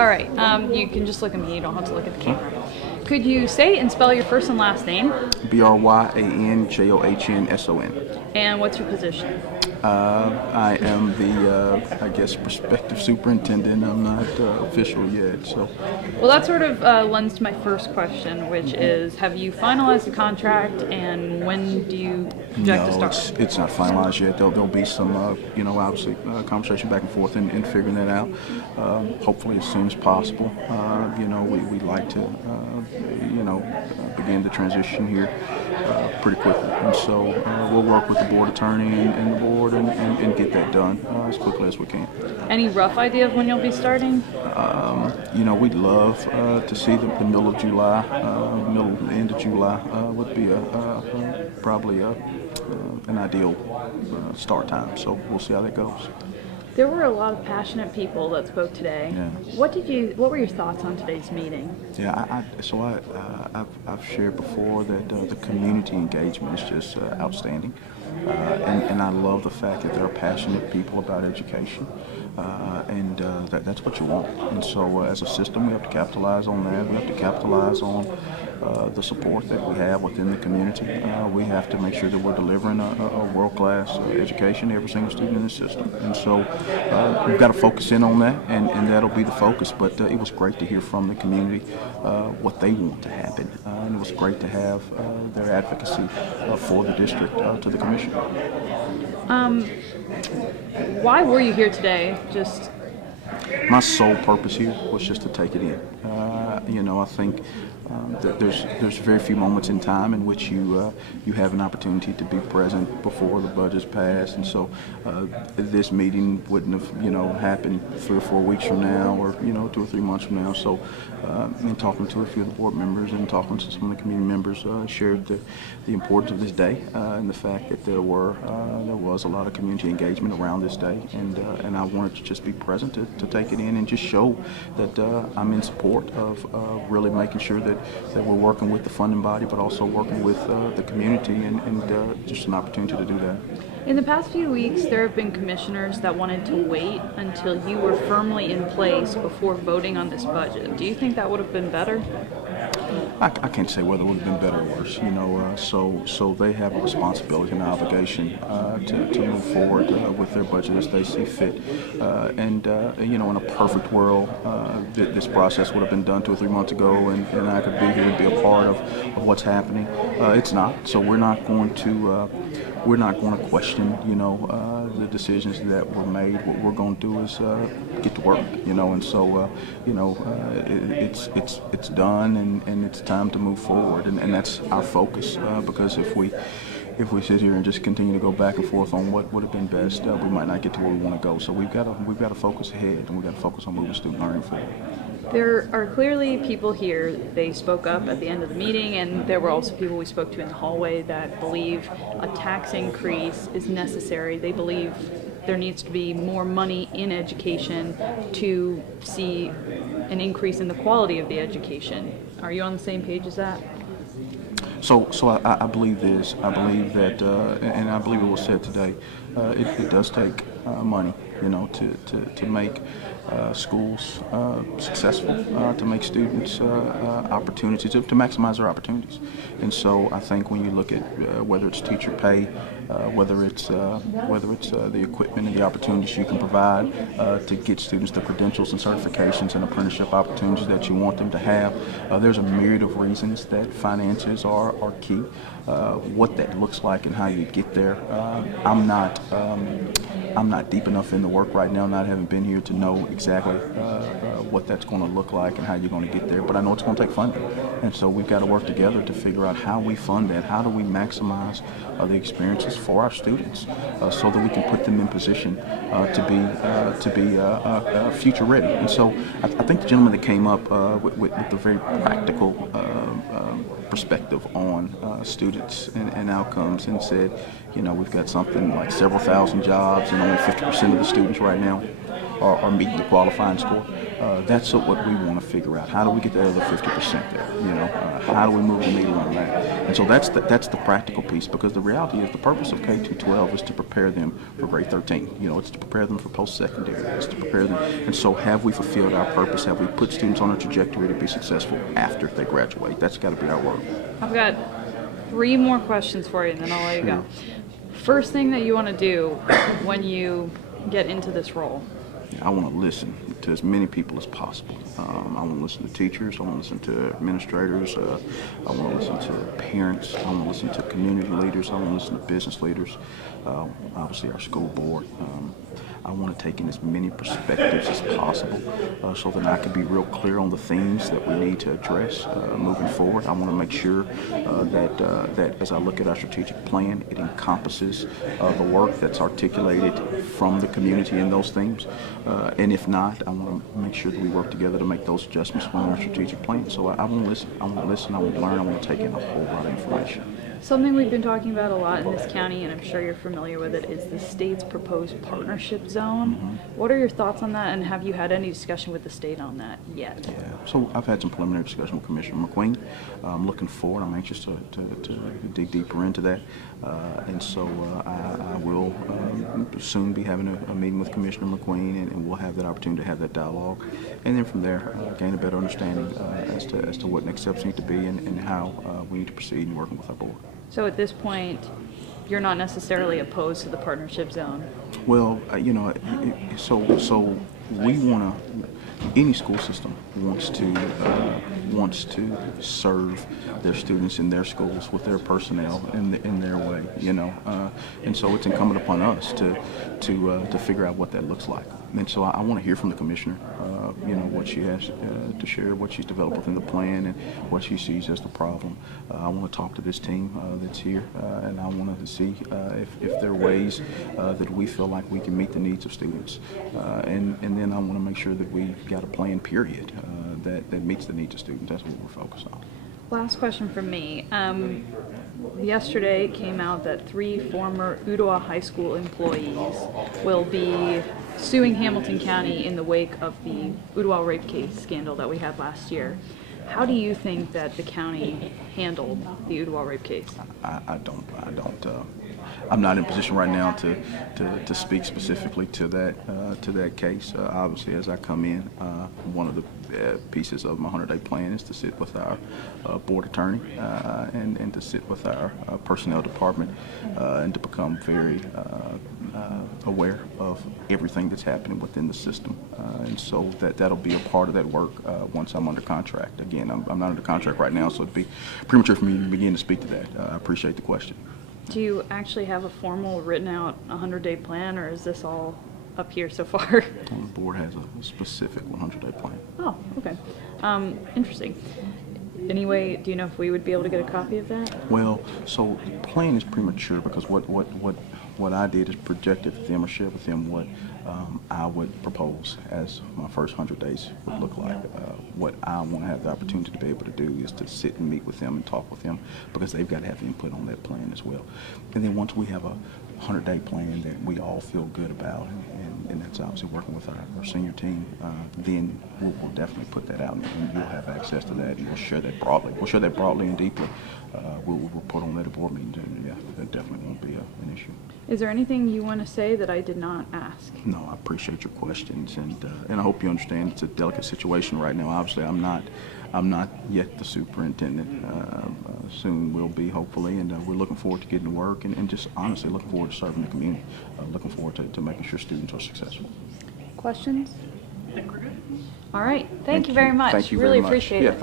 All right, you can just look at me, you don't have to look at the camera. Could you say and spell your first and last name? Bryanjohnson. And what's your position? I am the, I guess, prospective superintendent. I'm not official yet, so. Well, that sort of lends to my first question, which is, have you finalized the contract, and when do you project to start? No, it's not finalized yet. There'll be some, obviously, conversation back and forth in figuring that out. Hopefully as soon as possible. We'd like to, begin the transition here pretty quickly. And so we'll work with the board attorney and the board and get that done as quickly as we can. Any rough idea of when you'll be starting? We'd love to see the middle of July, end of July would be probably an ideal start time. So we'll see how that goes. There were a lot of passionate people that spoke today. Yeah. What were your thoughts on today's meeting? Yeah, I've shared before that the community engagement is just outstanding, and I love the fact that there are passionate people about education, and that's what you want. And so, as a system, we have to capitalize on that. We have to capitalize on the support that we have within the community. We have to make sure that we're delivering a world-class education to every single student in the system. And so we've got to focus in on that, and that'll be the focus. But it was great to hear from the community what they want to happen. And it was great to have their advocacy for the district to the commission. Why were you here today? My sole purpose here was just to take it in. I think there's very few moments in time in which you have an opportunity to be present before the budget's passed, and so this meeting wouldn't have happened 3 or 4 weeks from now, or 2 or 3 months from now. So in talking to a few of the board members and talking to some of the community members, shared the importance of this day and the fact that there was a lot of community engagement around this day, and I wanted to just be present to take it in and just show that I'm in support of really making sure that we're working with the funding body, but also working with the community, and just an opportunity to do that. In the past few weeks, there have been commissioners that wanted to wait until you were firmly in place before voting on this budget. Do you think that would have been better? I can't say whether it would have been better or worse. So they have a responsibility and an obligation to move forward with their budget as they see fit. In a perfect world, this process would have been done 2 or 3 months ago, and I could be here and be a part of what's happening. It's not. So we're not going to question, the decisions that were made. What we're going to do is get to work, and so it's done, and it's time to move forward, and that's our focus. Because if we sit here and just continue to go back and forth on what would have been best, we might not get to where we want to go. So we've got to focus ahead, and we've got to focus on moving student learning forward. There are clearly people here, they spoke up at the end of the meeting, and there were also people we spoke to in the hallway that believe a tax increase is necessary. They believe there needs to be more money in education to see an increase in the quality of the education. Are you on the same page as that? So I believe this. I believe that, and I believe it was said today, it does take money, to make schools successful, to make students opportunities, to maximize their opportunities. And so I think when you look at whether it's teacher pay, whether it's the equipment and the opportunities you can provide to get students the credentials and certifications and apprenticeship opportunities that you want them to have, there's a myriad of reasons that finances are key. What that looks like and how you get there, I'm not deep enough in the work right now, not having been here to know exactly what that's going to look like and how you're going to get there. But I know it's going to take funding, and so we've got to work together to figure out how we fund that. How do we maximize the experiences for our students so that we can put them in position to be future ready. And so I think the gentleman that came up with a very practical perspective on students and outcomes, and said, we've got something like several thousand jobs, and only 50% of the students right now are meeting the qualifying score. That's what we want to figure out. How do we get the other 50% there? How do we move the needle on that? And so that's the practical piece, because the reality is the purpose of K-12 is to prepare them for grade 13. It's to prepare them for post-secondary. It's to prepare them. And so have we fulfilled our purpose? Have we put students on a trajectory to be successful after they graduate? That's got to be our work. I've got 3 more questions for you, and then I'll let you go. First thing that you want to do when you get into this role? I want to listen to as many people as possible. I want to listen to teachers. I want to listen to administrators. I want to listen to parents. I want to listen to community leaders. I want to listen to business leaders. Obviously, our school board. I want to take in as many perspectives as possible so that I can be real clear on the themes that we need to address moving forward. I want to make sure that as I look at our strategic plan, it encompasses the work that's articulated from the community in those themes. And if not, I want to make sure that we work together to make those adjustments on our strategic plan. So I want to listen. I want to listen. I want to learn. I want to take in a whole lot of information. Something we've been talking about a lot in this county, and I'm sure you're familiar with it, is the state's proposed partnership zone. What are your thoughts on that, and have you had any discussion with the state on that yet? Yeah, so I've had some preliminary discussion with Commissioner McQueen. I'm looking forward. I'm anxious to dig deeper into that. And so I will soon be having a meeting with Commissioner McQueen, and we'll have that opportunity to have that dialogue. And then from there, gain a better understanding as to what next steps need to be and how we need to proceed in working with our board. So at this point, you're not necessarily opposed to the partnership zone? Well, so we want to. Any school system wants to serve their students in their schools with their personnel in their way, and so it's incumbent upon us to figure out what that looks like. And so I want to hear from the commissioner, what she has to share, what she's developed within the plan, and what she sees as the problem. I want to talk to this team that's here, and I want to see if there are ways that we feel like we can meet the needs of students, and then I want to make sure that we got a plan, period, that meets the needs of students. That's what we're focused on. Last question from me. Yesterday it came out that 3 former Ooltewah High School employees will be suing Hamilton County in the wake of the Ooltewah rape case scandal that we had last year. How do you think that the county handled the Ooltewah rape case? I'm not in a position right now to speak specifically to that case. Obviously, as I come in, one of the pieces of my 100-day plan is to sit with our board attorney and to sit with our personnel department and to become very aware of everything that's happening within the system, and so that'll be a part of that work once I'm under contract. Again, I'm not under contract right now, so it'd be premature for me to begin to speak to that. I appreciate the question. Do you actually have a formal written out 100-day plan, or is this all up here so far? The board has a specific 100-day plan. Oh, okay. Interesting. Anyway, do you know if we would be able to get a copy of that? Well, so the plan is premature because what I did is projected with them or shared with them what I would propose as my first 100 days would look like. What I want to have the opportunity to be able to do is to sit and meet with them and talk with them, because they've got to have input on that plan as well. And then once we have a 100-day plan that we all feel good about, and that's obviously working with our senior team, then we'll definitely put that out, and you'll have access to that, and we'll share that broadly. We'll share that broadly and deeply. We'll report on that at board meetings, and yeah, that definitely won't be an issue. Is there anything you want to say that I did not ask? No, I appreciate your questions, and I hope you understand it's a delicate situation right now. Obviously, I'm not yet the superintendent. Soon will be, hopefully, and we're looking forward to getting to work, and just honestly looking forward to serving the community. Looking forward to making sure students are successful. Questions? All right. Thank you very much. Thank you really very much. Appreciate it. Thank